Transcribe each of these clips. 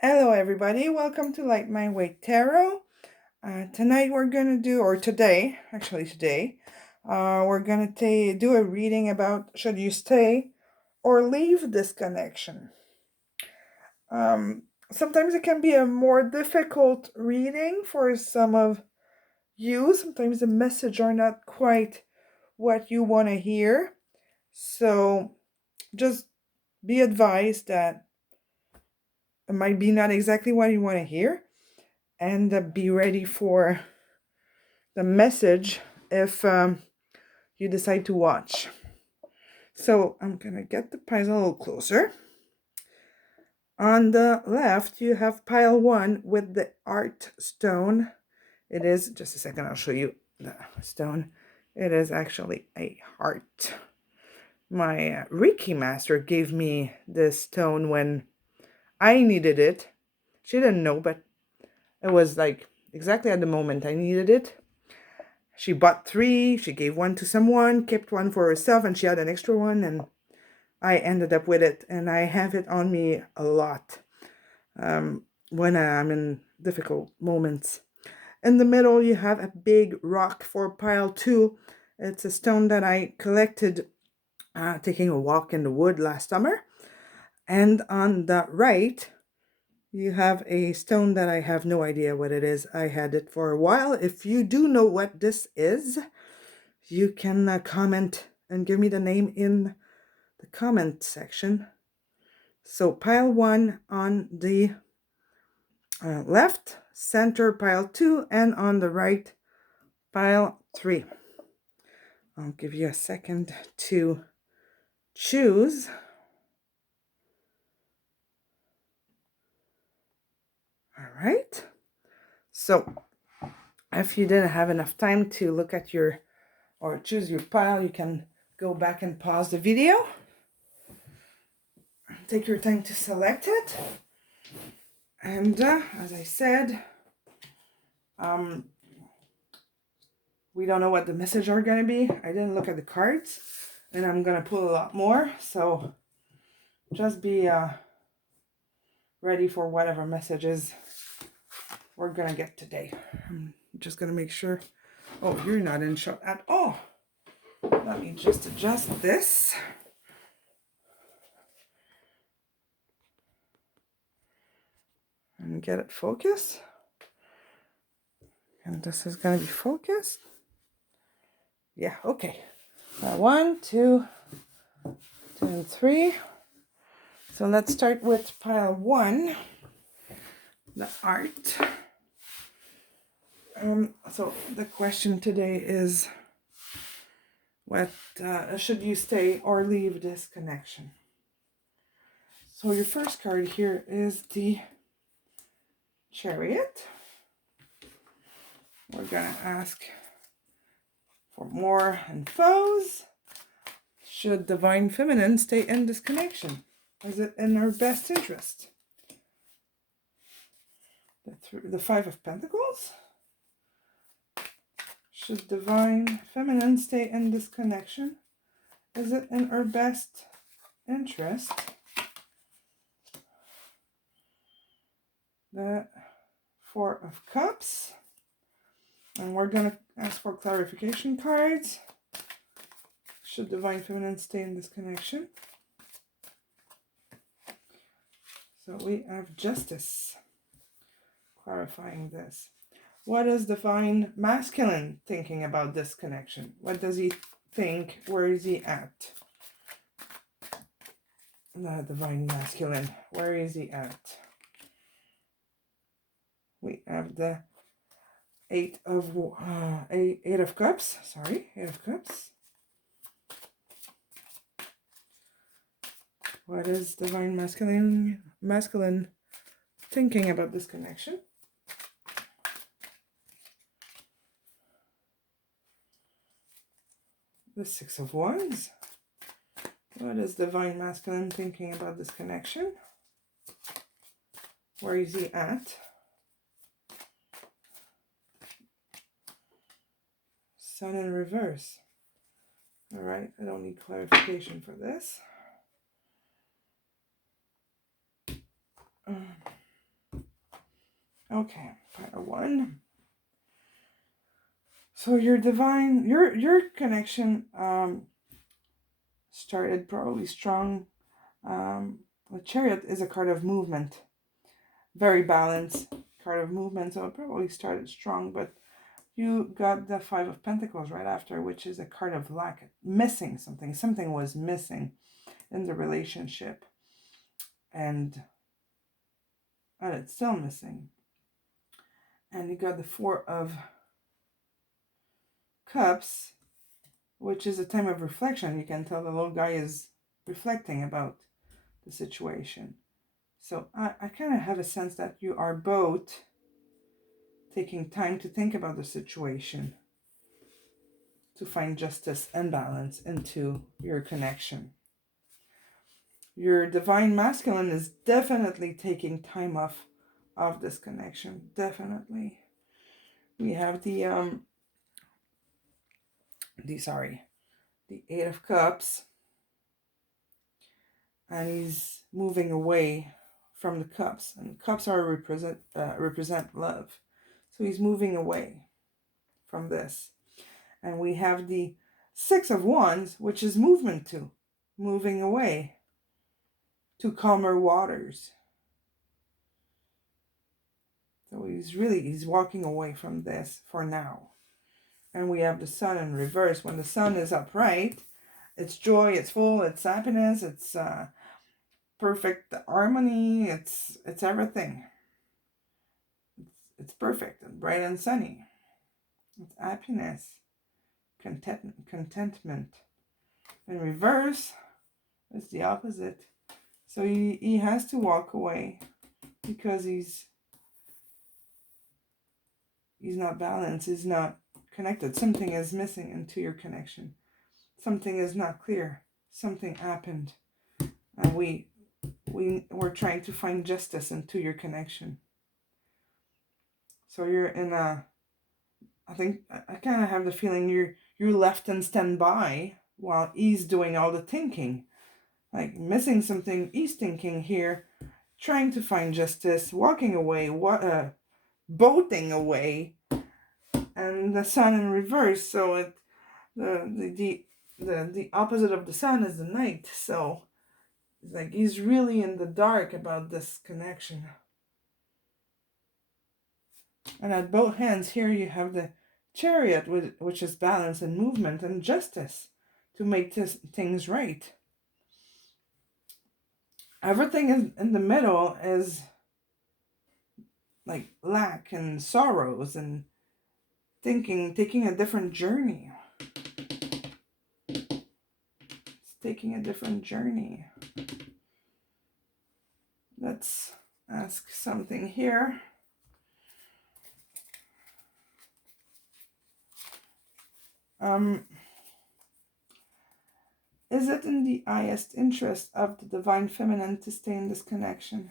Hello everybody, welcome to lightmywaytarot. Tonight we're going to do, or today, we're going to do a reading about should you stay or leave this connection. Sometimes it can be a more difficult reading for some of you. Sometimes the message are not quite what you want to hear. So just be advised that it might be not exactly what you want to hear. And be ready for the message if you decide to watch. So I'm gonna get the piles a little closer. On the left, you have pile 1 with the art stone. It is, just a second, I'll show you the stone. It is actually a heart. My Reiki master gave me this stone when I needed it. She didn't know, but it was like exactly at the moment I needed it. She bought 3, she gave 1 to someone, kept 1 for herself, and she had an extra one, and I ended up with it, and I have it on me a lot when I'm in difficult moments. In the middle, you have a big rock for pile 2. It's a stone that I collected taking a walk in the wood last summer. And on the right, you have a stone that I have no idea what it is. I had it for a while. If you do know what this is, you can comment and give me the name in the comment section. So pile 1 on the left, center pile 2, and on the right pile 3. I'll give you a second to choose. All right. So if you didn't have enough time to look at your or choose your pile, you can go back and pause the video. Take your time to select it. And as I said, we don't know what the message are going to be. I didn't look at the cards, and I'm going to pull a lot more. So just be ready for whatever messages we're going to get today. I'm just going to make sure. Oh, you're not in shot at all. Let me just adjust this. And get it focused. And this is going to be focused. Yeah, okay. 1, 2, 2, and 3. So let's start with pile 1, the art. So the question today is, what should you stay or leave this connection? So your first card here is the Chariot. We're going to ask for more infos. Should Divine Feminine stay in this connection? Is it in her best interest? The Five of Pentacles. Should Divine Feminine stay in this connection? Is it in her best interest? The Four of Cups. And we're going to ask for clarification cards. Should Divine Feminine stay in this connection? So we have Justice clarifying this. What is Divine Masculine thinking about this connection? What does he think? Where is he at? The Divine Masculine, where is he at? We have the Eight of Cups. Sorry, Eight of Cups. What is Divine Masculine thinking about this connection? The Six of Wands. What is Divine Masculine thinking about this connection? Where is he at? Sun in reverse. All right, I don't need clarification for this. Okay, pile 1. So your divine, your connection started probably strong. The Chariot is a card of movement, very balanced card of movement, so it probably started strong, but you got the 5 of Pentacles right after, which is a card of lack, missing something. Something was missing in the relationship, and it's still missing. And you got the 4 of Cups, which is a time of reflection. You can tell the little guy is reflecting about the situation. So I kind of have a sense that you are both taking time to think about the situation, to find justice and balance into your connection. Your divine masculine is definitely taking time off of this connection. Definitely. We have the 8 of Cups, and he's moving away from the cups, and cups are represent love, so he's moving away from this. And we have the 6 of Wands, which is movement too, moving away to calmer waters. So he's walking away from this for now. And we have the Sun in reverse. When the Sun is upright, it's joy, it's full, it's happiness, it's perfect harmony, it's everything. It's perfect and bright and sunny. It's happiness, contentment. In reverse, it's the opposite. So he has to walk away because he's not balanced, he's not connected. Something is missing into your connection. Something is not clear. Something happened. And we're trying to find justice into your connection. So you're in a, I think, I kind of have the feeling you're left in standby while he's doing all the thinking. Like missing something, he's thinking here, trying to find justice, walking away, boating away, and the Sun in reverse. So the opposite of the Sun is the Knight. So it's like he's really in the dark about this connection. And at both hands here you have the Chariot, which is balance and movement and justice to make things right. Everything in the middle is like lack and sorrows and taking a different journey. It's taking a different journey. Let's ask something here. Is it in the highest interest of the divine feminine to stay in this connection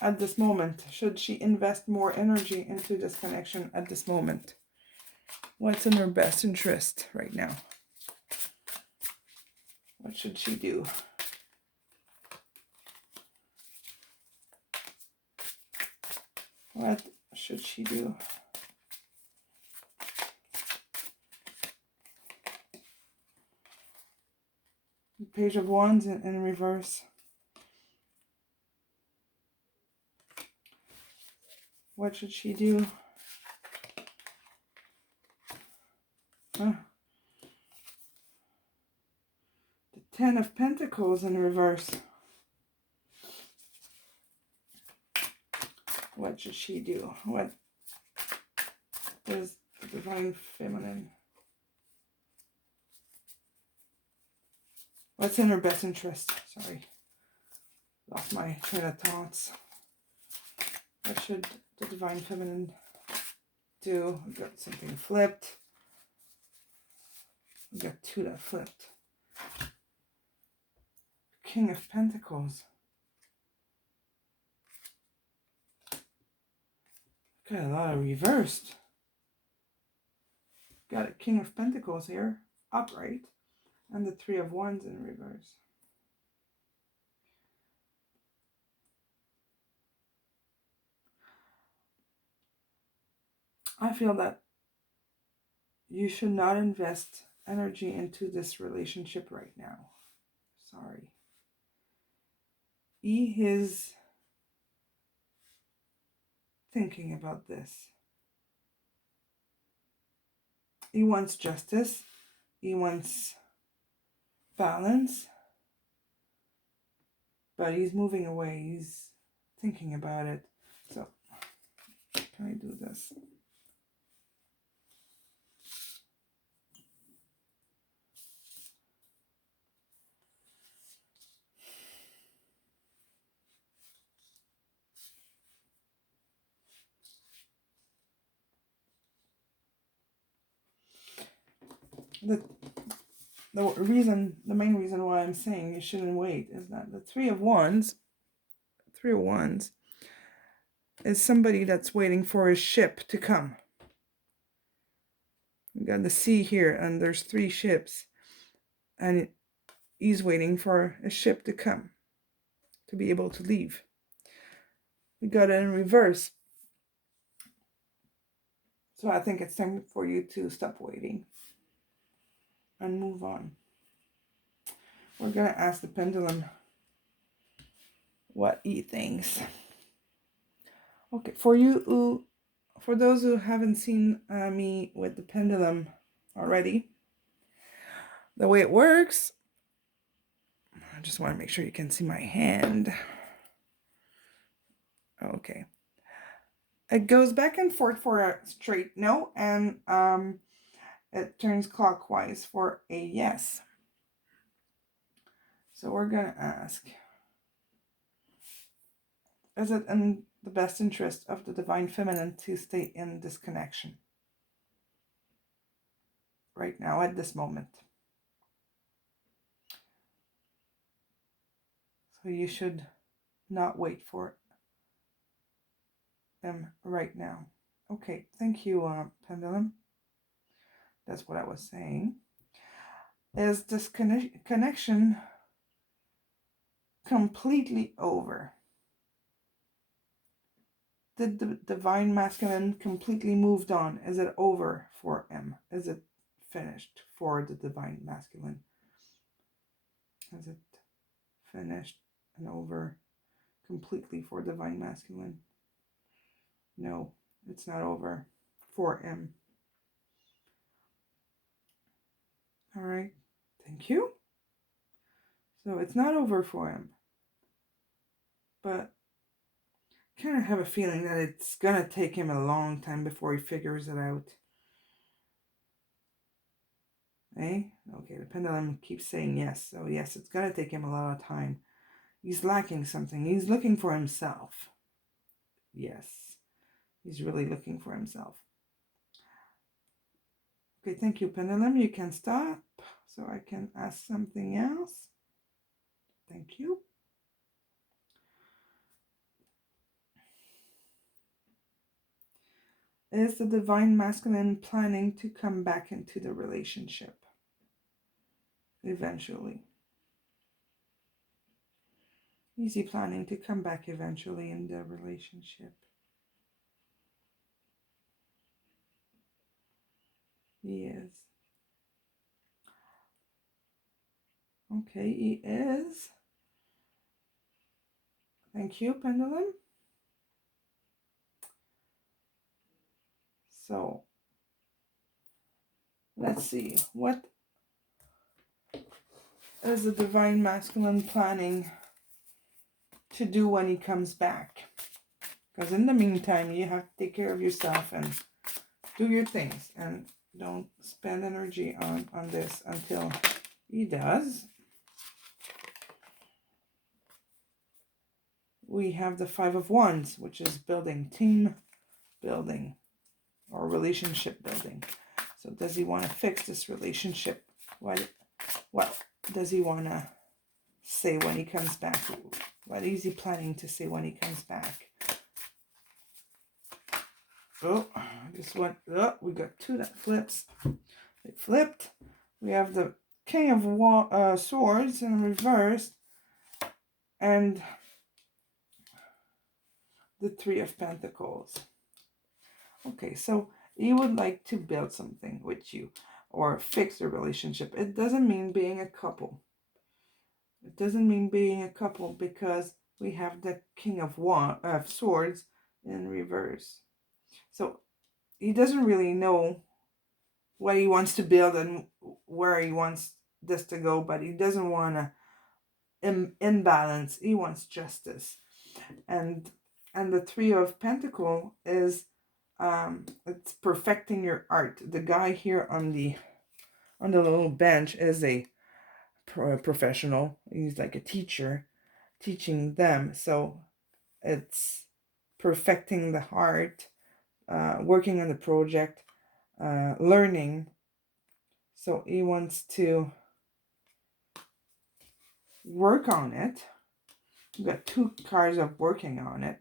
at this moment? Should she invest more energy into this connection at this moment? What's in her best interest right now? What should she do? What should she do? Page of Wands in reverse. What should she do? The 10 of Pentacles in reverse. What should she do? What is the divine feminine? What's in her best interest? Sorry. Lost my train of thoughts. What should the divine feminine do? I've got something flipped. I've got 2 that flipped. King of Pentacles. Got a lot of reversed. Got a King of Pentacles here, upright, and the 3 of Wands in reverse. I feel that you should not invest energy into this relationship right now. Sorry. He is thinking about this. He wants justice. He wants balance. But he's moving away. He's thinking about it. So, can I do this? The main reason why I'm saying you shouldn't wait is that the Three of Wands is somebody that's waiting for his ship to come. You got the sea here, and there's 3 ships, and he's waiting for a ship to come to be able to leave. We got it in reverse. So I think it's time for you to stop waiting and move on. We're going to ask the pendulum what he thinks. Okay, for those who haven't seen me with the pendulum already, the way it works, I just want to make sure you can see my hand. Okay. It goes back and forth for a straight no, and it turns clockwise for a yes. So we're going to ask, is it in the best interest of the divine feminine to stay in this connection right now at this moment? So you should not wait for them right now. Okay, thank you, pendulum. That's what I was saying. Is this connection completely over? Did the divine masculine completely moved on? Is it over for him? Is it finished for the divine masculine? Is it finished and over completely for divine masculine? No, it's not over for him. All right, thank you. So it's not over for him, but I kind of have a feeling that it's gonna take him a long time before he figures it out. Eh? Okay, the pendulum keeps saying yes. So yes, it's gonna take him a lot of time. He's lacking something. He's looking for himself. Yes, he's really looking for himself. Okay, thank you, pendulum. You can stop so I can ask something else. Thank you. Is the divine masculine planning to come back into the relationship eventually? Is he planning to come back eventually in the relationship? He is. Okay, he is. Thank you, pendulum. So, let's see. What is the divine masculine planning to do when he comes back? Because in the meantime, you have to take care of yourself and do your things. And don't spend energy on this until he does. We have the Five of Wands, which is building, team building, or relationship building. So does he want to fix this relationship? What does he want to say when he comes back? What is he planning to say when he comes back? Oh, this one. Oh, we got 2 that flips. They flipped. We have the King of Swords in reverse, and the 3 of Pentacles. Okay, so He would like to build something with you or fix the relationship. It doesn't mean being a couple. It doesn't mean being a couple because we have the King of Swords in reverse. So he doesn't really know what he wants to build and where he wants this to go, but he doesn't want to imbalance. He wants justice. And the Three of Pentacles is it's perfecting your art. The guy here on the little bench is a professional. He's like a teacher teaching them. So it's perfecting the art, working on the project, learning. So he wants to work on it. We've got 2 cards of working on it,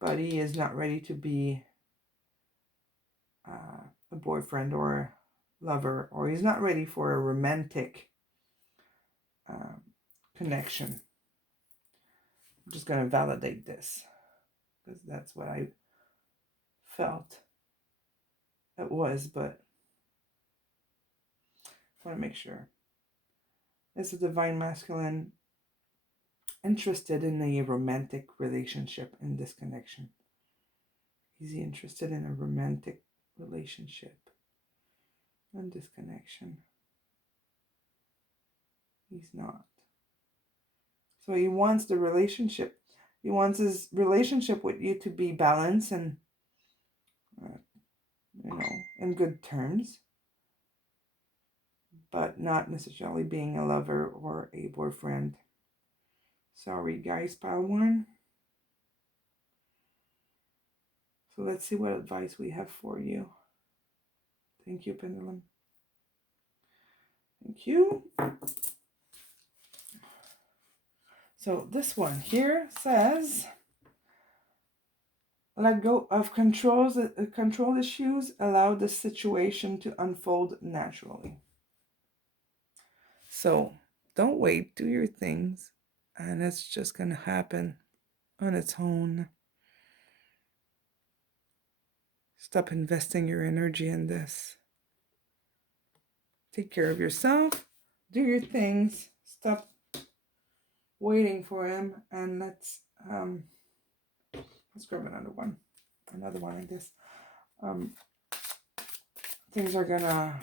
but he is not ready to be a boyfriend or a lover, or he's not ready for a romantic connection. I'm just going to validate this because that's what I felt it was, but I want to make sure. It's a divine masculine interested in a romantic relationship in this connection. Is he interested in a romantic relationship in this connection? He's not. So he wants the relationship. He wants his relationship with you to be balanced and, in good terms, but not necessarily being a lover or a boyfriend. Sorry, guys, pile 1. So let's see what advice we have for you. Thank you, Pendulum. Thank you. So this one here says, let go of control issues, allow the situation to unfold naturally. So don't wait, do your things, and it's just going to happen on its own. Stop investing your energy in this. Take care of yourself, do your things, stop waiting for him, and let's grab another one like this. Things are gonna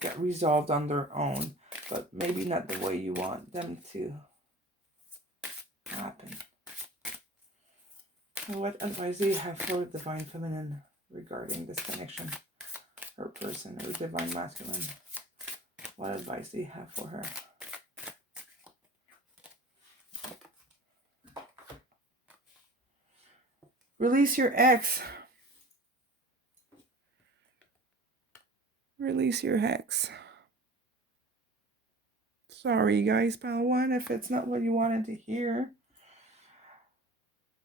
get resolved on their own, but maybe not the way you want them to happen. So what advice do you have for Divine Feminine regarding this connection? Her person, or Divine Masculine? What advice do you have for her? Release your ex. Release your ex. Sorry, guys, pile 1, if it's not what you wanted to hear.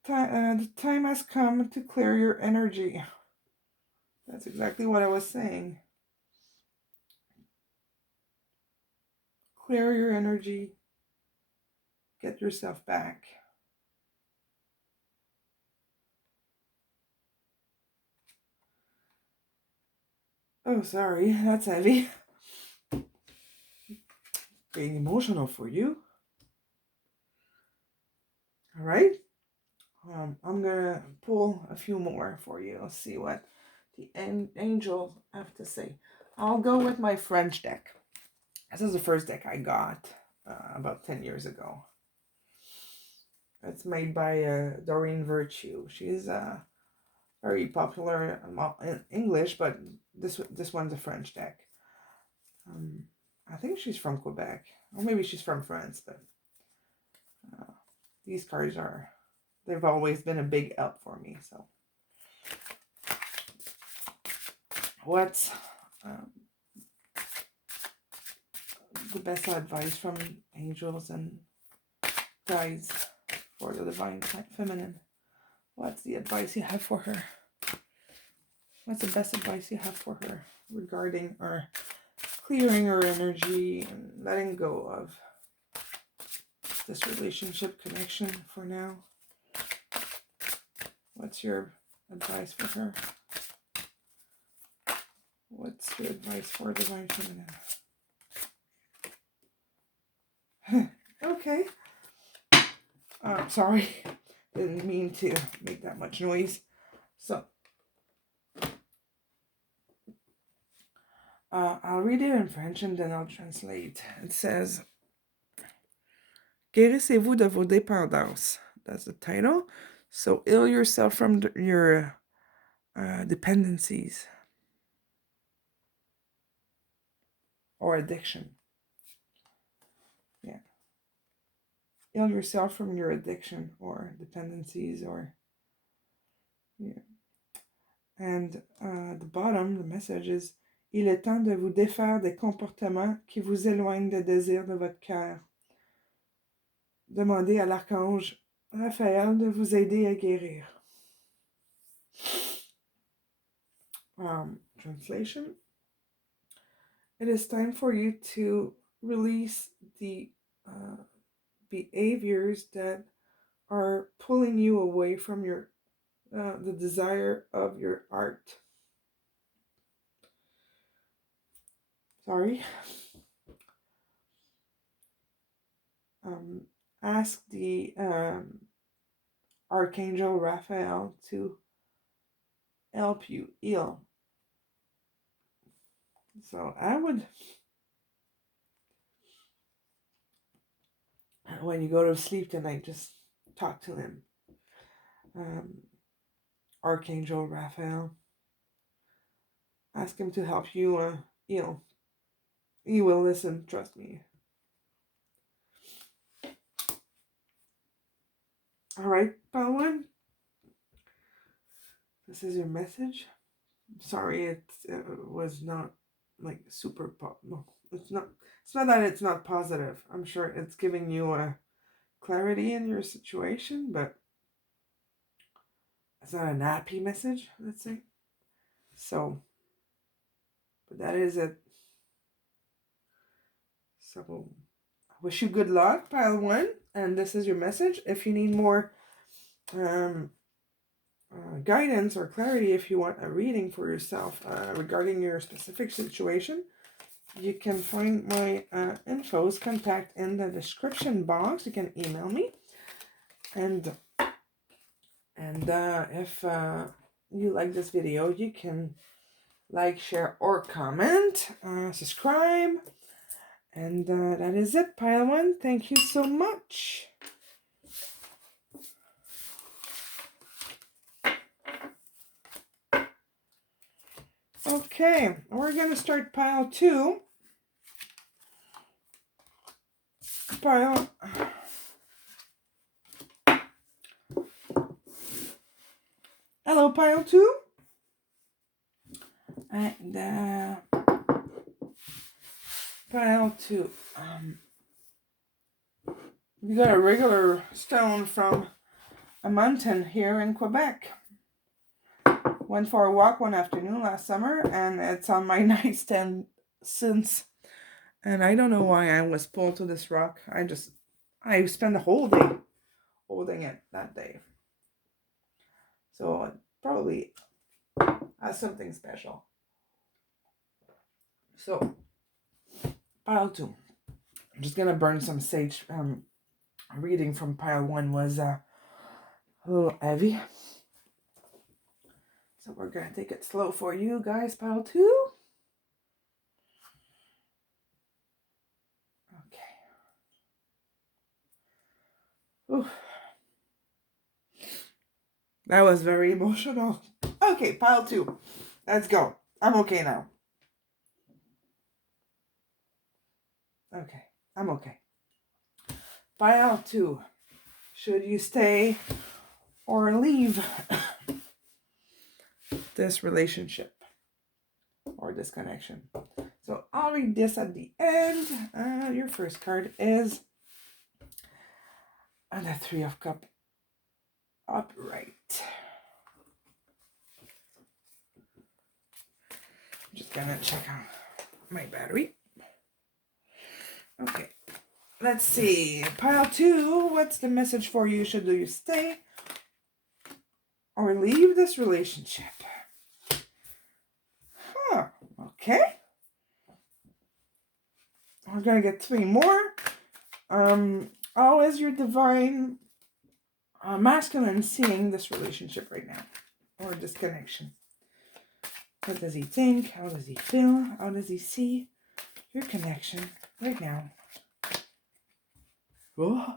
The time has come to clear your energy. That's exactly what I was saying. Clear your energy. Get yourself back. Oh, sorry, that's heavy. Being emotional for you. All right. I'm gonna pull a few more for you. I'll see what the angels have to say. I'll go with my French deck. This is the first deck I got about 10 years ago. It's made by Doreen Virtue. She's very popular in English, but this one's a French deck. I think she's from Quebec, or maybe she's from France, but these cards they've always been a big help for me. So what's the best advice from angels and guides for the Divine Feminine? What's the advice you have for her? What's the best advice you have for her regarding or clearing her energy and letting go of this relationship connection for now? What's your advice for her? What's your advice for divine feminine? Okay. Sorry. Didn't mean to make that much noise. So, I'll read it in French and then I'll translate. It says, Guérissez-vous de vos dépendances. That's the title. So, heal yourself from your dependencies or addiction. Yeah. Heal yourself from your addiction or dependencies or, yeah. And the bottom, the message is, il est temps de vous défaire des comportements qui vous éloignent des désirs de votre cœur. Demandez à l'archange Raphaël de vous aider à guérir. Translation. It is time for you to release the behaviors that are pulling you away from your the desire of your heart. Sorry. Ask the Archangel Raphael to help you heal. So I would, when you go to sleep tonight, just talk to him. Archangel Raphael. Ask him to help you heal. He will listen, trust me. Alright, Pawan. This is your message. Sorry, it was not like super no, it's not that it's not positive. I'm sure it's giving you a clarity in your situation, but it's not a happy message, let's say. So, but that is it. So, I wish you good luck, pile 1, and this is your message. If you need more guidance or clarity, if you want a reading for yourself regarding your specific situation, you can find my info's contact in the description box. You can email me, and if you like this video, you can like, share, or comment, subscribe, and that is it, pile 1. Thank you so much. Okay, we're gonna start pile 2. Hello, pile 2. And pile 2. We got a regular stone from a mountain here in Quebec. Went for a walk one afternoon last summer, and it's on my nightstand since. And I don't know why I was pulled to this rock. I spent the whole day holding it that day. So it probably has something special. So, pile 2. I'm just gonna burn some sage. Reading from pile 1 was a little heavy. So we're gonna take it slow for you guys, pile 2. Okay. Ooh. That was very emotional. Okay, pile 2. Let's go. I'm okay now. Okay, I'm okay. Pile 2. Should you stay or leave this relationship or this connection? So I'll read this at the end. Your first card is the 3 of Cups upright. I'm just gonna check on my battery. Okay, let's see. Pile 2, what's the message for you? Should you stay or leave this relationship? Okay. We're going to get 3 more. How is your divine masculine seeing this relationship right now? Or this connection? What does he think? How does he feel? How does he see your connection right now? Oh,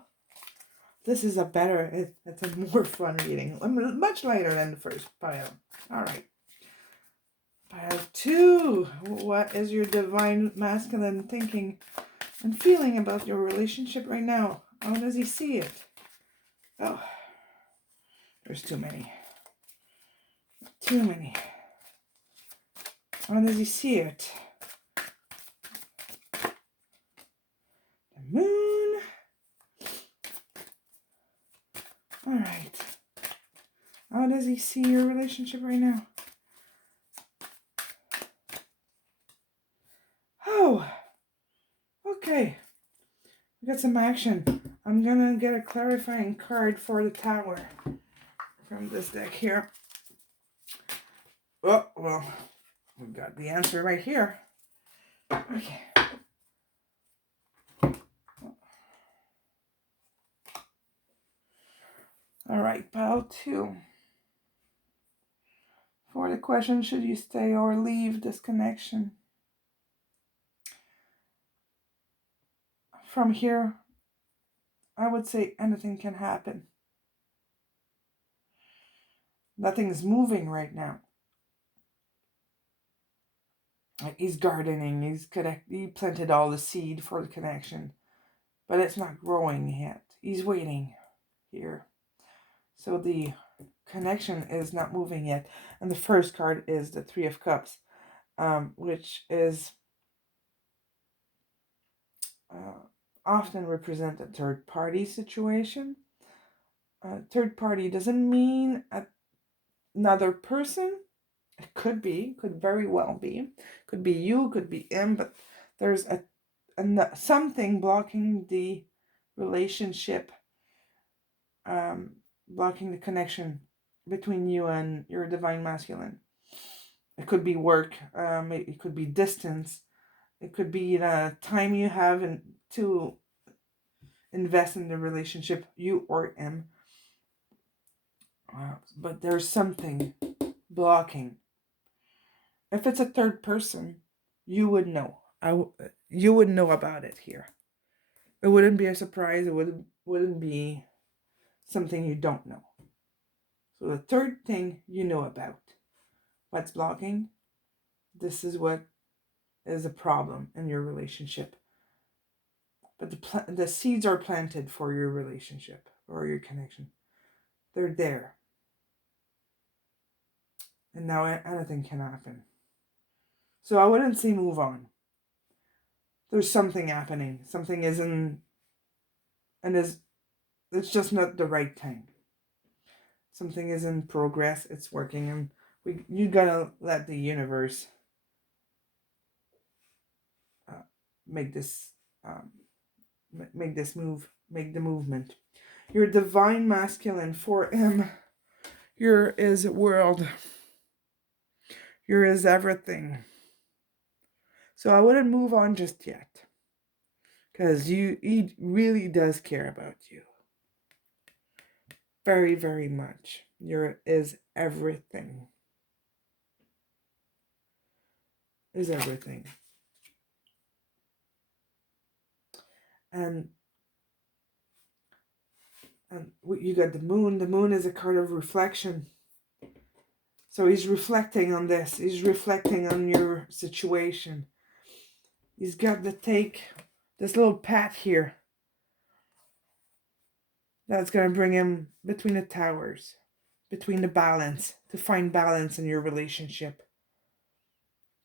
this is a better, it's a more fun reading. Much lighter than the first pile. All right. Pile 2. What is your divine masculine thinking and feeling about your relationship right now? How does he see it? Oh, there's too many. Too many. How does he see it? The moon. All right. How does he see your relationship right now? Oh, okay. We got some action. I'm gonna get a clarifying card for the tower from this deck here. Oh, well, we've got the answer right here. Okay. All right, pile 2. For the question, should you stay or leave this connection? From here, I would say anything can happen. Nothing is moving right now. He's gardening, he planted all the seed for the connection, but it's not growing yet. He's waiting here. So the connection is not moving yet. And the first card is the 3 of Cups, which is often represent a third party situation. Third party doesn't mean another person. It could very well be. Could be you, could be him, but there's something blocking the relationship, blocking the connection between you and your divine masculine. It could be work, it could be distance, it could be the time you have to invest in the relationship, you or him. But there's something blocking. If it's a third person, you would know. You would know about it here. It wouldn't be a surprise. It wouldn't be something you don't know. So the third thing you know about. What's blocking? This is what is a problem in your relationship. But the seeds are planted for your relationship or your connection. They're there. And now anything can happen. So I wouldn't say move on. There's something happening. Something isn't, and it's just not the right time. Something is in progress. It's working, and you gotta let the universe make this move, make the movement. Your divine masculine for him. Your is world. Your is everything. So I wouldn't move on just yet. Because he really does care about you. Very, very much. Your is everything. Is everything. And you got the moon. The moon is a card of reflection. So he's reflecting on this. He's reflecting on your situation. He's got to take this little path here. That's going to bring him between the towers. Between the balance. To find balance in your relationship.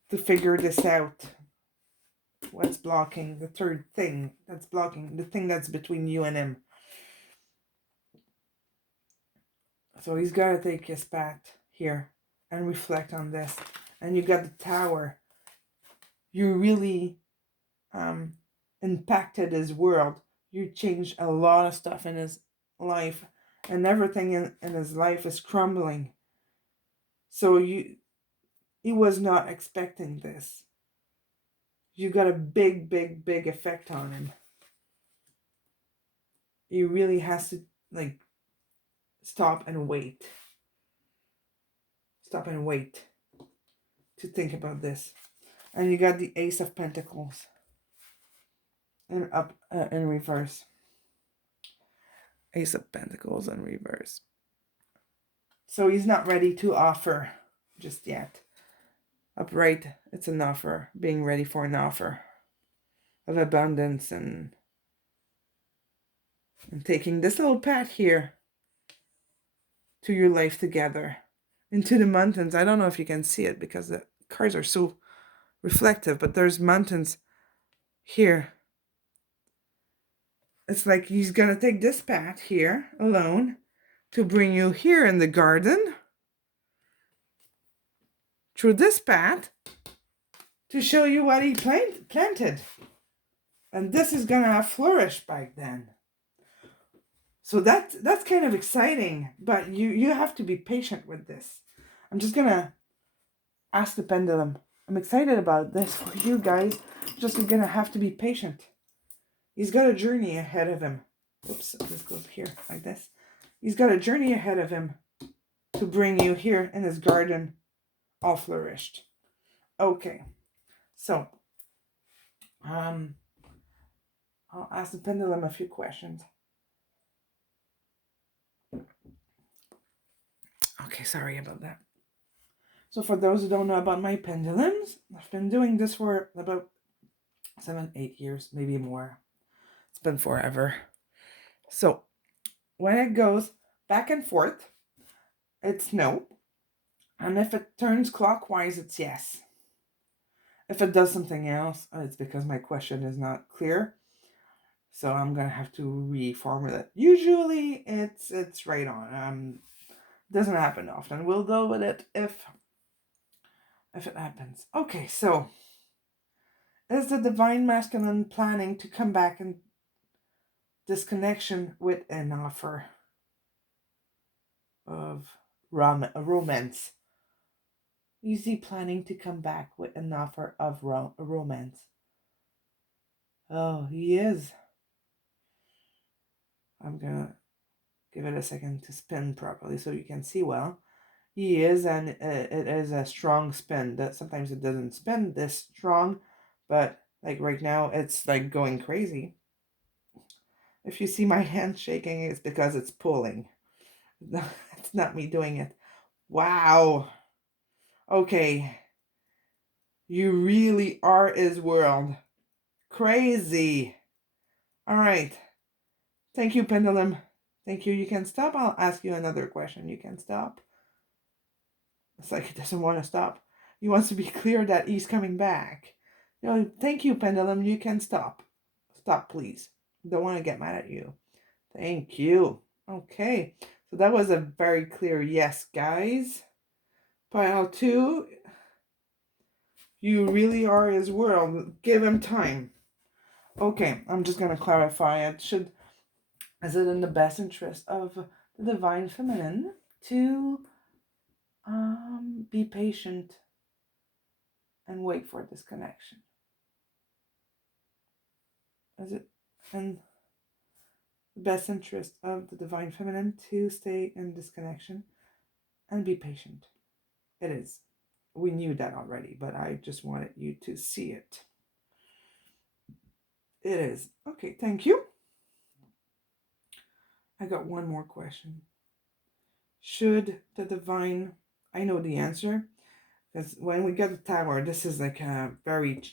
To figure this out. What's blocking? The third thing that's blocking. The thing that's between you and him. So he's got to take his path here. And reflect on this. And you got the tower. You really impacted his world. You changed a lot of stuff in his life. And everything in his life is crumbling. So he was not expecting this. you got a big, big, big effect on him. He really has to like stop and wait. Stop and wait to think about this. And you got the Ace of Pentacles. And up in reverse. Ace of Pentacles in reverse. So he's not ready to offer just yet. Upright, it's an offer. Being ready for an offer of abundance and taking this little path here to your life together. Into the mountains. I don't know if you can see it because the cards are so reflective, but there's mountains here. It's like he's going to take this path here alone to bring you here in the garden through this path to show you what he planted. And this is going to have flourished back then. So that's kind of exciting, but you have to be patient with this. I'm just going to ask the pendulum. I'm excited about this for you guys. Just you're going to have to be patient. He's got a journey ahead of him. Oops, this goes here like this. He's got a journey ahead of him to bring you here in his garden all flourished. Okay. So, I'll ask the pendulum a few questions. Okay, sorry about that. So for those who don't know about my pendulums, I've been doing this for about 7-8 years, maybe more. It's been forever. So when it goes back and forth, it's no. And if it turns clockwise, it's yes. If it does something else, it's because my question is not clear. So I'm going to have to reformulate. Usually it's right on. Doesn't happen often. We'll go with it if it happens. Okay, so is the divine masculine planning to come back in this connection with an offer of romance? Is he planning to come back with an offer of romance? Oh, he is. I'm gonna give it a second to spin properly so you can see well. He is, and it is a strong spin. That sometimes it doesn't spin this strong, but like right now it's like going crazy. If you see my hand shaking, it's because it's pulling. It's not me doing it. Wow. Okay. You really are his world. Crazy. All right. Thank you, pendulum. Thank you. You can stop. I'll ask you another question. You can stop. It's like he doesn't want to stop. He wants to be clear that he's coming back. Thank you, pendulum. You can stop. Stop, please. Don't want to get mad at you. Thank you. Okay. So that was a very clear yes, guys. Pile 2. You really are his world. Give him time. Okay, I'm just going to clarify it. Is it in the best interest of the divine feminine to be patient and wait for this connection? Is it in the best interest of the divine feminine to stay in this connection and be patient? It is. We knew that already, but I just wanted you to see it. It is. Okay, thank you. I got one more question. Should the divine... I know the answer. Because when we get the tower, this is like a very...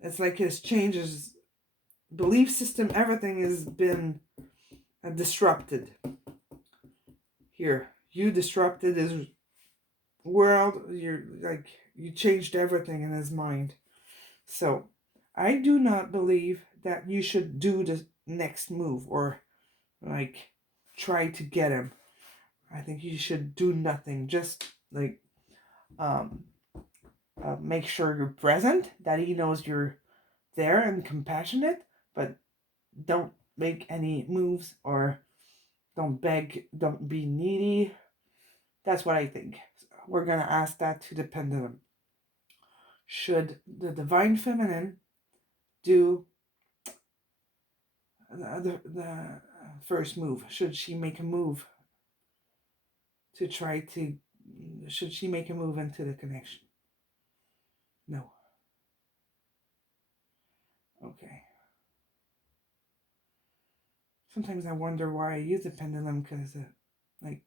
It's like his changes... Belief system, everything has been disrupted. Here, you disrupted his world. You changed everything in his mind. So, I do not believe that you should do the next move or like try to get him. I think you should do nothing. Just like make sure you're present, that he knows you're there and compassionate, but don't make any moves or don't beg, don't be needy. That's what I think. We're gonna ask that to the pendulum. Should the Divine Feminine do the first move? Should she make a move to try to, should she make a move into the connection? No. Okay. Sometimes I wonder why I use the pendulum, because like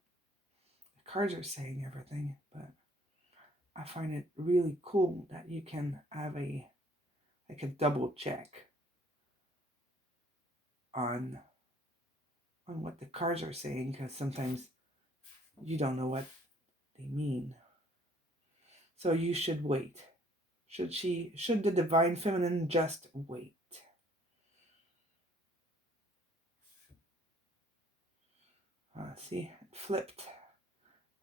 the cards are saying everything, but I find it really cool that you can have a double check on what the cards are saying, because sometimes you don't know what they mean. So you should wait. Should the Divine Feminine just wait? See, it flipped.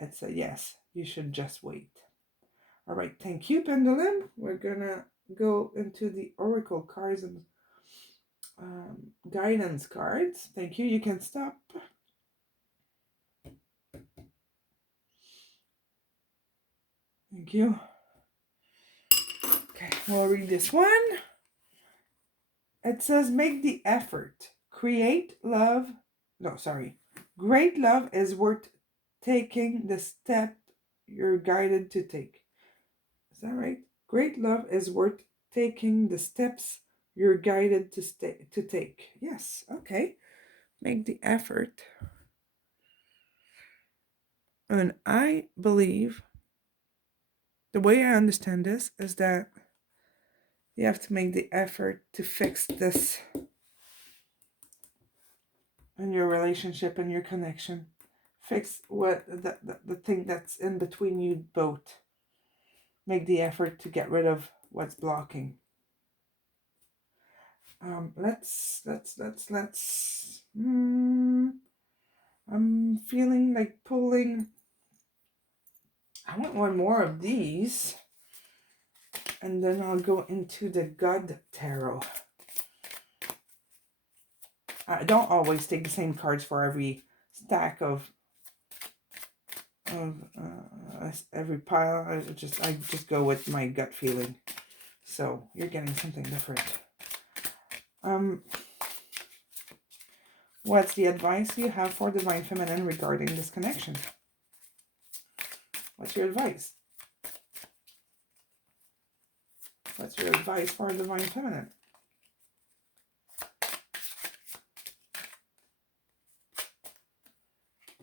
It's a yes, you should just wait. All right, thank you, Pendulum. We're gonna go into the Oracle cards and guidance cards. Thank you. You can stop. Thank you. Okay, we'll read this one. It says, make the effort. Create love. No, sorry. Great love is worth taking the step you're guided to take. Is that right? Great love is worth taking the steps you're guided to take. Yes, okay. Make the effort. And I believe the way I understand this is that you have to make the effort to fix this in your relationship and your connection. Fix what the thing that's in between you both. Make the effort to get rid of what's blocking. Let's. I'm feeling like pulling. I want one more of these, and then I'll go into the God Tarot. I don't always take the same cards for every stack of every pile. I just go with my gut feeling. So you're getting something different. What's the advice you have for Divine Feminine regarding this connection? What's your advice? What's your advice for Divine Feminine?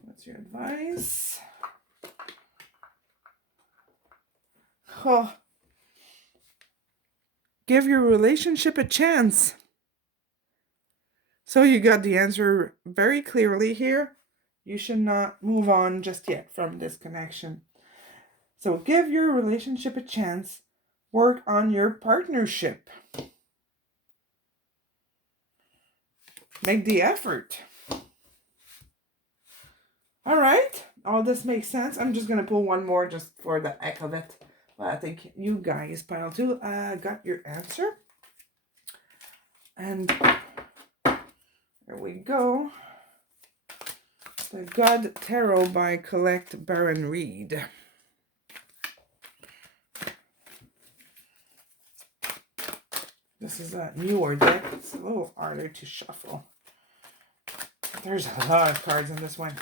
What's your advice? Oh. Give your relationship a chance. So you got the answer very clearly here. You should not move on just yet from this connection. So give your relationship a chance. Work on your partnership. Make the effort. All right. All this makes sense. I'm just going to pull one more just for the heck of it. But I think you guys, pile 2, got your answer. And there we go. The God Tarot by Colette Baron Reed. This is a newer deck. It's a little harder to shuffle. There's a lot of cards in this one.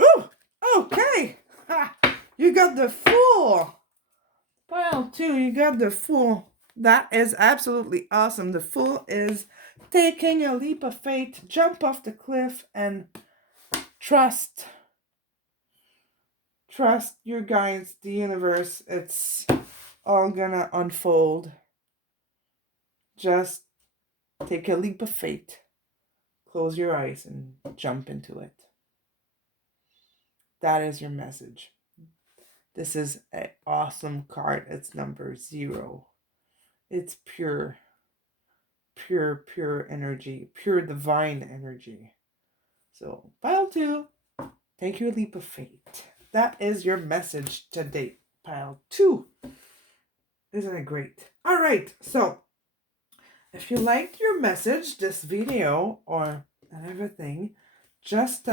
Ooh! Okay! Ha! You got the Fool! Pile 2, you got the Fool. That is absolutely awesome. The Fool is taking a leap of faith, jump off the cliff, and trust. Trust your guides, the universe. It's all gonna unfold. Just take a leap of faith. Close your eyes and jump into it. That is your message. This is an awesome card. It's number 0. It's pure energy, pure divine energy. So, pile 2, take your leap of faith. That is your message today, pile 2. Isn't it great? All right, so if you liked your message, this video, or everything, just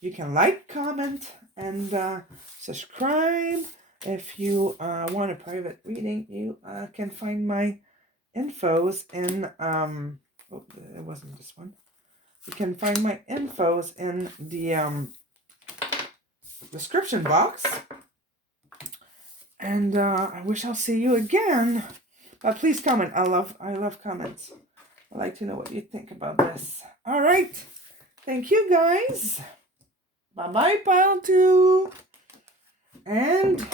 you can like, comment, and subscribe. If you want a private reading, you can find my infos in oh, it wasn't this one. You can find my infos in the description box. And I wish I'll see you again. But please comment. I love comments. I'd like to know what you think about this. All right. Thank you, guys. Bye-bye, pile 2. And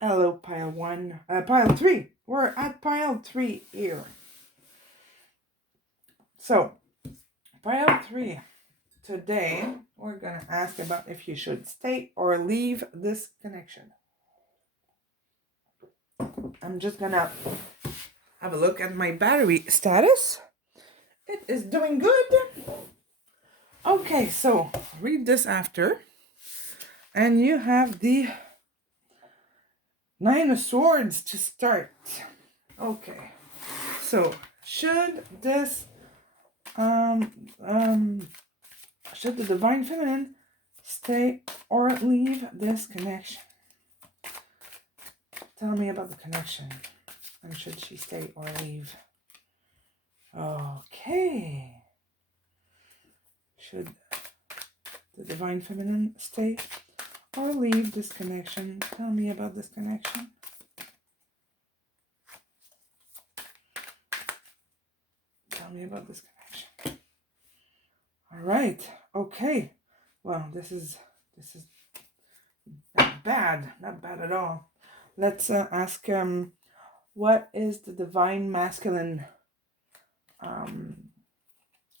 hello, pile 1. Pile 3. We're at pile 3 here. So, pile 3. Today, we're going to ask about if you should stay or leave this connection. I'm just going to have a look at my battery status. It is doing good. Okay, so read this after. And you have the 9 of Swords to start. Okay. So, should this should the Divine Feminine stay or leave this connection? Tell me about the connection. And should she stay or leave? Okay. Should the Divine Feminine stay or leave this connection? Tell me about this connection. Tell me about this connection. All right. Okay. Well, this is not bad. Not bad at all. Let's ask what is the Divine Masculine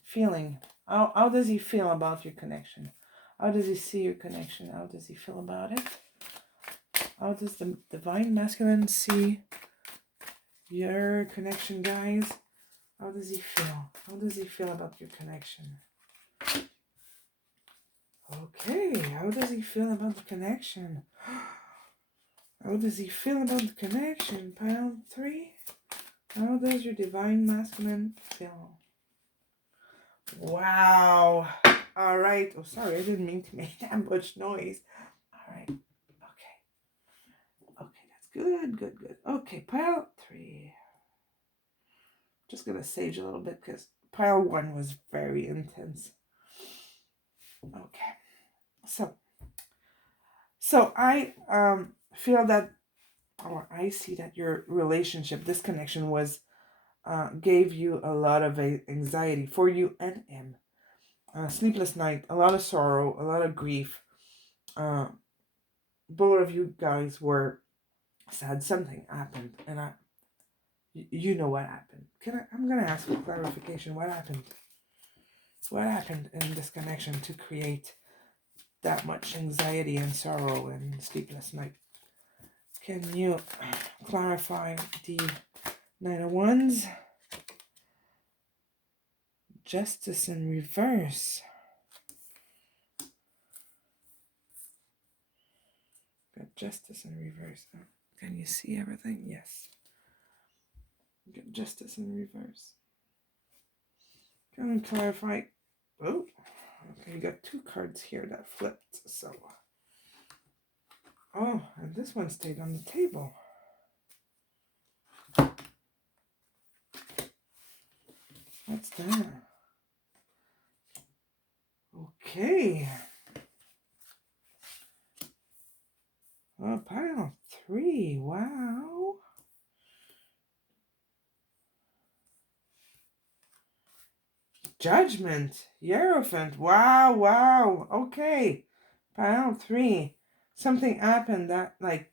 feeling? How does he feel about your connection? How does he see your connection? How does he feel about it? How does the Divine Masculine see your connection, guys? How does he feel? How does he feel about your connection? Okay, how does he feel about the connection? How does he feel about the connection? Pile 3. How does your Divine Masculine feel? Wow. All right. Oh, sorry. I didn't mean to make that much noise. All right. Okay. Okay, that's good. Good, good. Okay, pile 3. Just going to sage a little bit because pile 1 was very intense. Okay. So I feel that, or I see that your relationship, this connection was, gave you a lot of anxiety for you and him. Sleepless night, a lot of sorrow, a lot of grief. Both of you guys were sad. Something happened, and you know what happened. I'm gonna ask for clarification. What happened? What happened in this connection to create that much anxiety and sorrow and sleepless night? Can you clarify the 9 of Wands? Justice in reverse. Got Justice in reverse. Can you see everything? Yes. Got Justice in reverse. Can you clarify? Oh, okay. You got 2 cards here that flipped. So, oh, and this one stayed on the table. What's that? Okay. Oh, pile 3. Wow. Judgment. Hierophant. Wow, wow. Okay. Pile 3. Something happened that, like,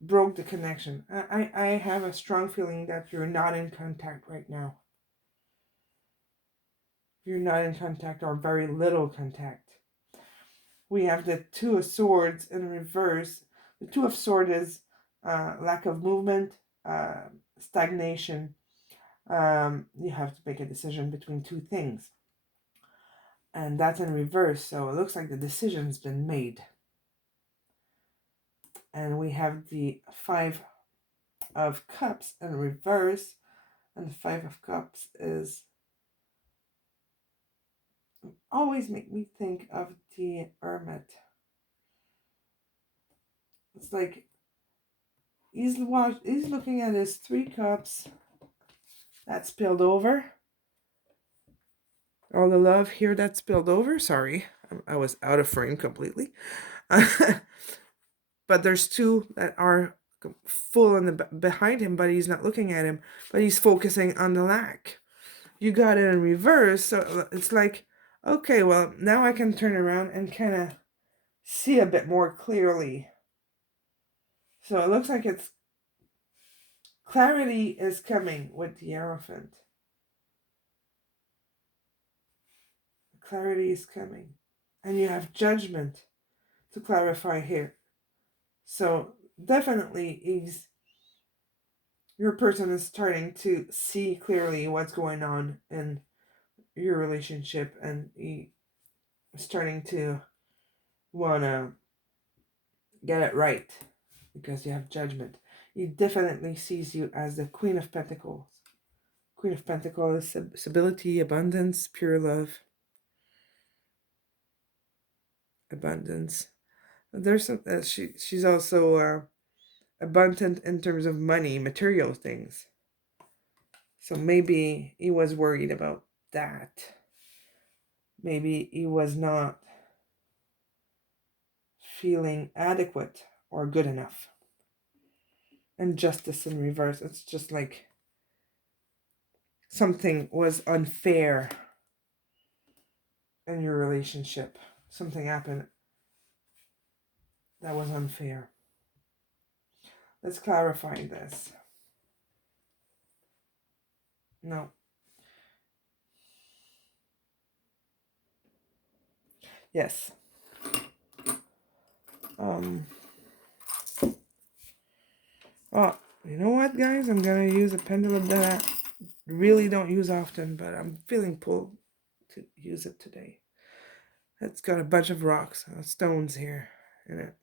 broke the connection. I have a strong feeling that you're not in contact right now. You're not in contact or very little contact. We have the 2 of Swords in reverse. The 2 of Swords is lack of movement, stagnation. You have to make a decision between 2 things. And that's in reverse, so it looks like the decision's been made. And we have the 5 of Cups in reverse. And the 5 of Cups is always make me think of the Hermit. It's like he's looking at his 3 cups that spilled over. All the love here that spilled over. Sorry, I was out of frame completely. But there's 2 that are full in the behind him, but he's not looking at him, but he's focusing on the lack. You got it in reverse, so it's like, okay, well, now I can turn around and kind of see a bit more clearly. So it looks like it's clarity is coming with the Hierophant. Clarity is coming. And you have judgment to clarify here. So definitely your person is starting to see clearly what's going on in your relationship, and he is starting to want to get it right because you have judgment. He definitely sees you as the Queen of Pentacles. Queen of Pentacles is stability, abundance, pure love. Abundance. There's some. She's also abundant in terms of money, material things. So maybe he was worried about that. Maybe he was not feeling adequate or good enough. And justice in reverse. It's just like something was unfair in your relationship. Something happened that was unfair. Let's clarify this. No. Yes. Oh, you know what, guys? I'm gonna use a pendulum that I really don't use often, but I'm feeling pulled to use it today. It's got a bunch of rocks, stones here in it.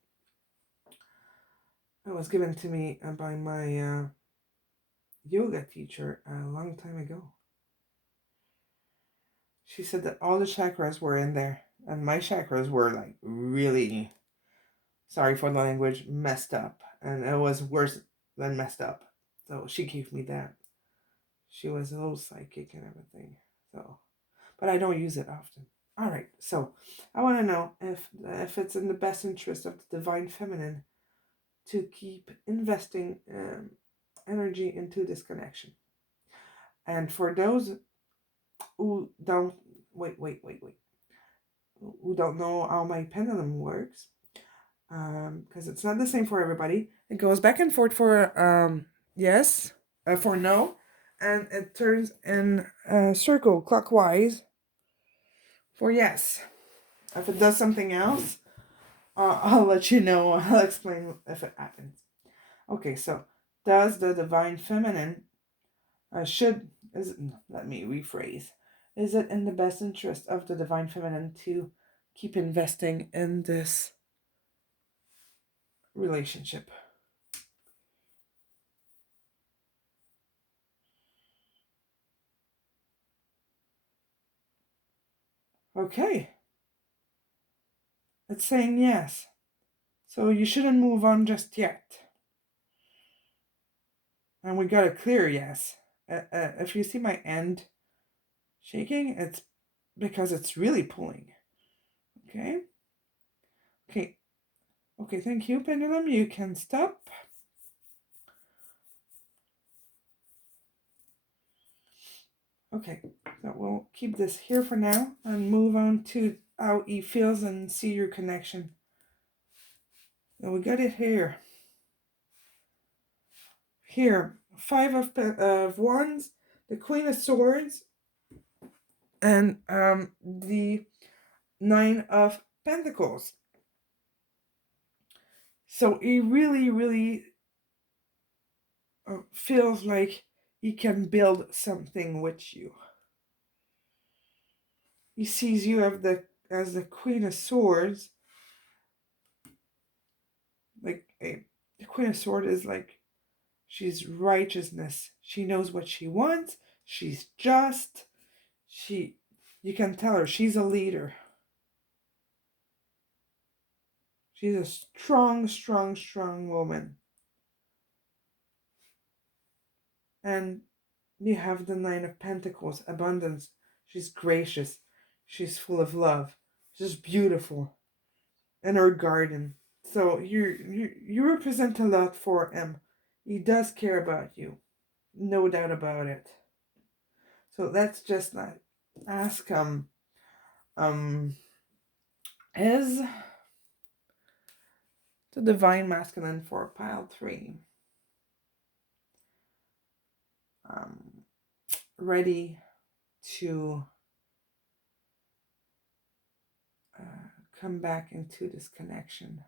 It was given to me by my yoga teacher a long time ago. She said that all the chakras were in there, and my chakras were like really, sorry for the language, messed up, and it was worse than messed up. So she gave me that. She was a little psychic and everything. So, but I don't use it often. All right. So, I want to know if it's in the best interest of the divine feminine to keep investing energy into this connection. And for those who don't who don't know how my pendulum works, because it's not the same for everybody. It goes back and forth for yes, for no, and it turns in a circle clockwise for yes. If it does something else, I'll let you know. I'll explain if it happens. Okay, so does the divine feminine let me rephrase. Is it in the best interest of the divine feminine to keep investing in this relationship? Okay. It's saying yes. So you shouldn't move on just yet. And we got a clear yes. If you see my end shaking, it's because it's really pulling. Okay? Okay. Okay, thank you, pendulum. You can stop. Okay, so we'll keep this here for now and move on to how he feels and see your connection. And we got it here. Here, 5 of Wands, the Queen of Swords, and the 9 of Pentacles. So he really, really feels like he can build something with you. He sees you as the Queen of Swords. Like the Queen of Swords is like, she's righteousness. She knows what she wants. She's just. You can tell her she's a leader. She's a strong, strong, strong woman. And you have the Nine of Pentacles, abundance. She's gracious. She's full of love. She's beautiful. And her garden. So you represent a lot for him. He does care about you. No doubt about it. So let's just not ask is the divine masculine for pile 3 ready to come back into this connection,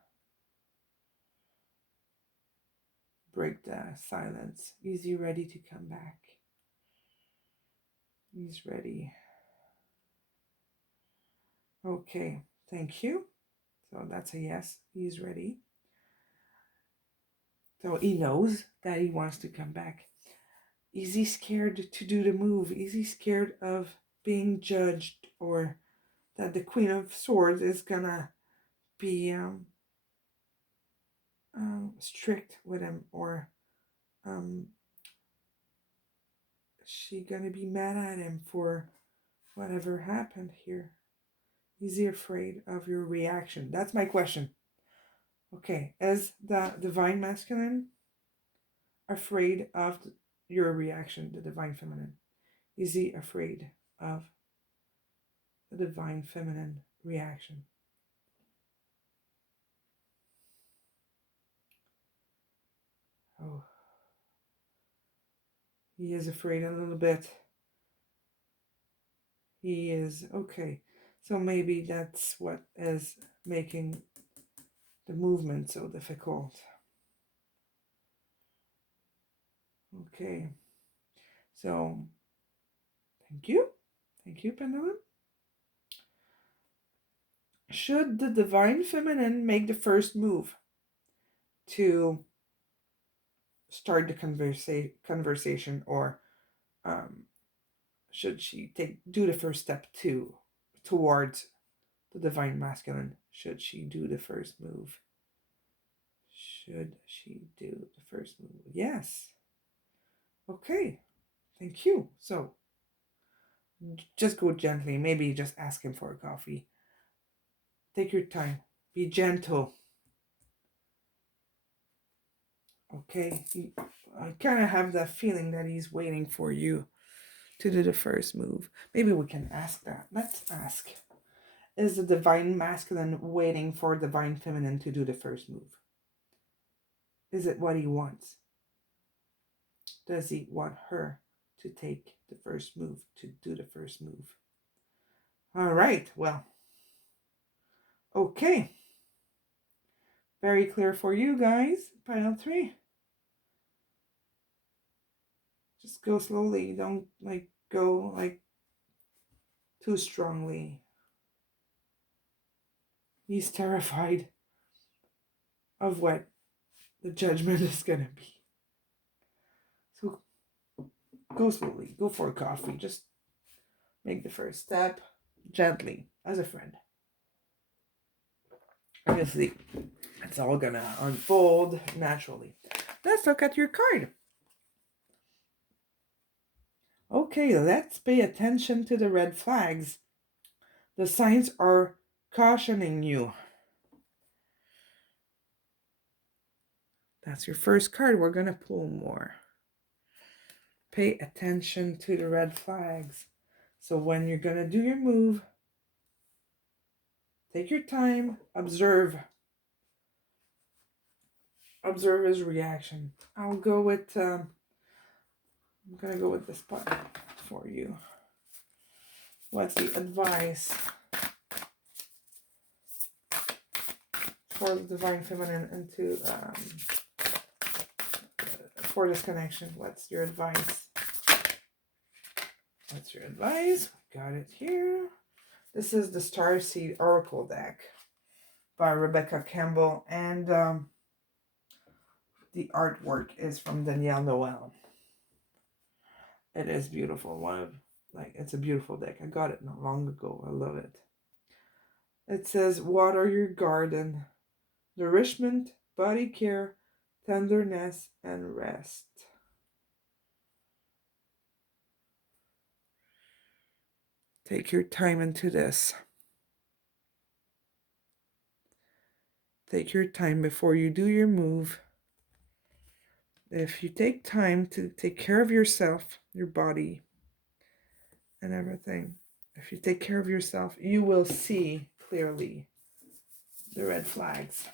break the silence? Is he ready to come back? He's ready. Okay, thank you. So that's a yes. He's ready. So he knows that he wants to come back. Is he scared to do the move? Is he scared of being judged, or that the Queen of Swords is gonna be strict with him, or she gonna be mad at him for whatever happened here? Is he afraid of your reaction? That's my question. Okay, is the divine masculine afraid of your reaction, the divine feminine? Is he afraid of the divine feminine reaction? Oh, he is afraid a little bit. He is, okay. So maybe that's what is making the movement so difficult. Okay. So, thank you. Thank you, Pendulum. Should the divine feminine make the first move to start the conversation, or should she do the first step towards the divine masculine? Should she do the first move? Should she do the first move? Yes. Okay. Thank you. So just go gently. Maybe just ask him for a coffee. Take your time. Be gentle. Okay. I kind of have that feeling that he's waiting for you to do the first move. Maybe we can ask that. Let's ask. Is the divine masculine waiting for divine feminine to do the first move? Is it what he wants? Does he want her to take the first move, to do the first move? All right, well, okay. Very clear for you guys. Pile 3. Just go slowly. Don't go too strongly. He's terrified of what the judgment is gonna be. So go slowly. Go for a coffee. Just make the first step gently, as a friend. Obviously, it's all gonna unfold naturally. Let's look at your card. Okay, let's pay attention to the red flags. The signs are cautioning you. That's your first card. We're going to pull more. Pay attention to the red flags. So when you're going to do your move, take your time, observe. Observe his reaction. I'm going to go with this part for you. What's the advice for the divine feminine into for this connection? What's your advice? What's your advice? Got it here. This is the Starseed Oracle deck by Rebecca Campbell, and the artwork is from Danielle Noel. It is beautiful. It's a beautiful deck. I got it not long ago. I love it. It says, water your garden, nourishment, body care, tenderness, and rest. Take your time into this. Take your time before you do your move. If you take time to take care of yourself, your body, and everything, if you take care of yourself, you will see clearly the red flags.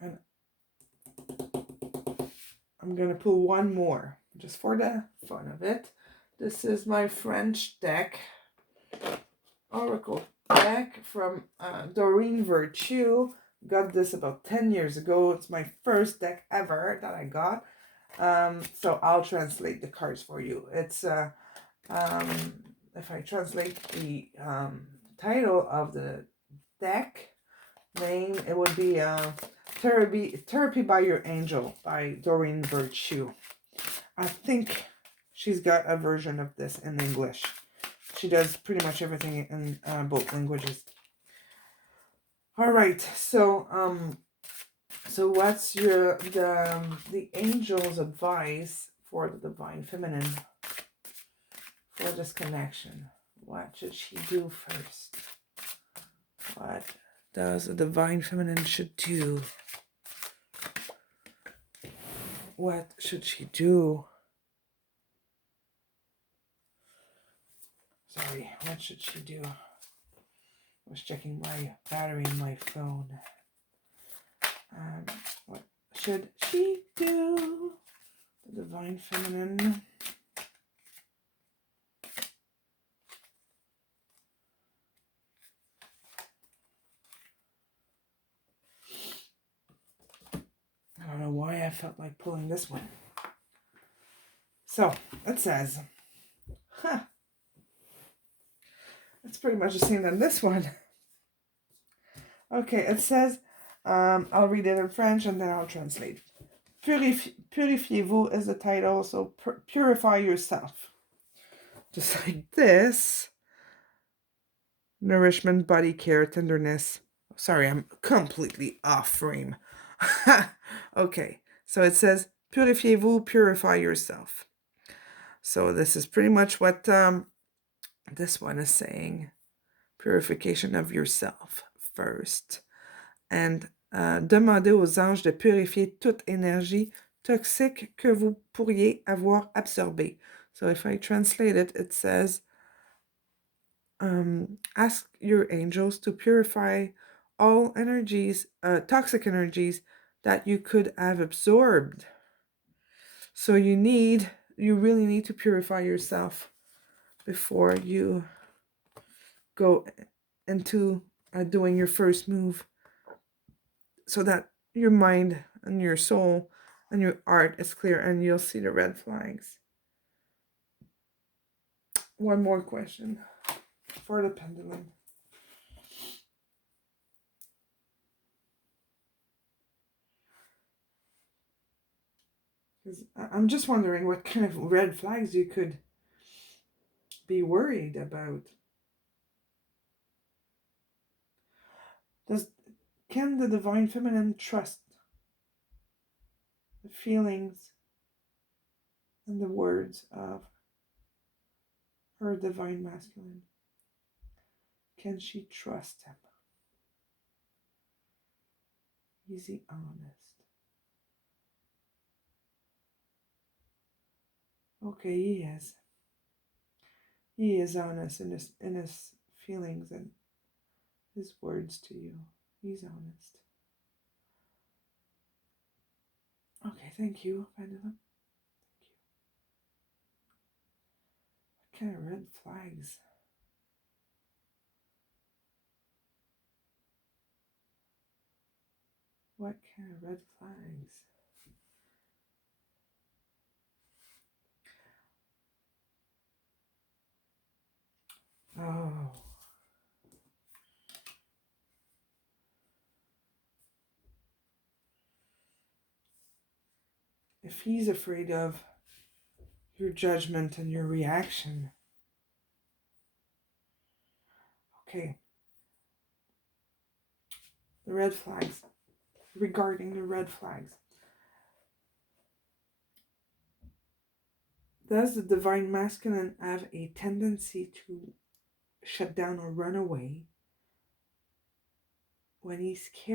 And I'm going to pull one more, just for the fun of it. This is my French deck, Oracle deck from Doreen Virtue. Got this about 10 years ago. It's my first deck ever that I got. So I'll translate the cards for you. It's, if I translate the title of the deck name, it would be Therapy by Your Angel by Doreen Virtue. I think she's got a version of this in English. She does pretty much everything in both languages. All right, so what's the angel's advice for the divine feminine for this connection? What should she do first? What does the divine feminine should do? What should she do? Sorry, what should she do? I was checking my battery in my phone. What should she do? The divine feminine. I don't know why I felt like pulling this one. So, it says, it's pretty much the same as this one. Okay, it says, I'll read it in French and then I'll translate. Purifiez-vous is the title, so purify yourself. Just like this. Nourishment, body care, tenderness. Sorry, I'm completely off frame. Okay, so it says, Purifiez-vous, purify yourself. So this is pretty much what this one is saying. Purification of yourself first. And demandez aux anges de purifier toute énergie toxique que vous pourriez avoir absorbée. So if I translate it, it says, ask your angels to purify all energies, toxic energies that you could have absorbed. So you really need to purify yourself before you go into doing your first move, so that your mind and your soul and your heart is clear and you'll see the red flags. One more question for the pendulum. Because I'm just wondering what kind of red flags you could be worried about. Can the divine feminine trust the feelings and the words of her divine masculine? Can she trust him? Is he honest? Okay, he is. He is honest in his feelings and his words to you. He's honest. Okay, thank you, pendulum. Thank you. What kind of red flags? What kind of red flags? Oh. If he's afraid of your judgment and your reaction, Okay. The red flags. Regarding the red flags. Does the divine masculine have a tendency to shut down or run away when he's scared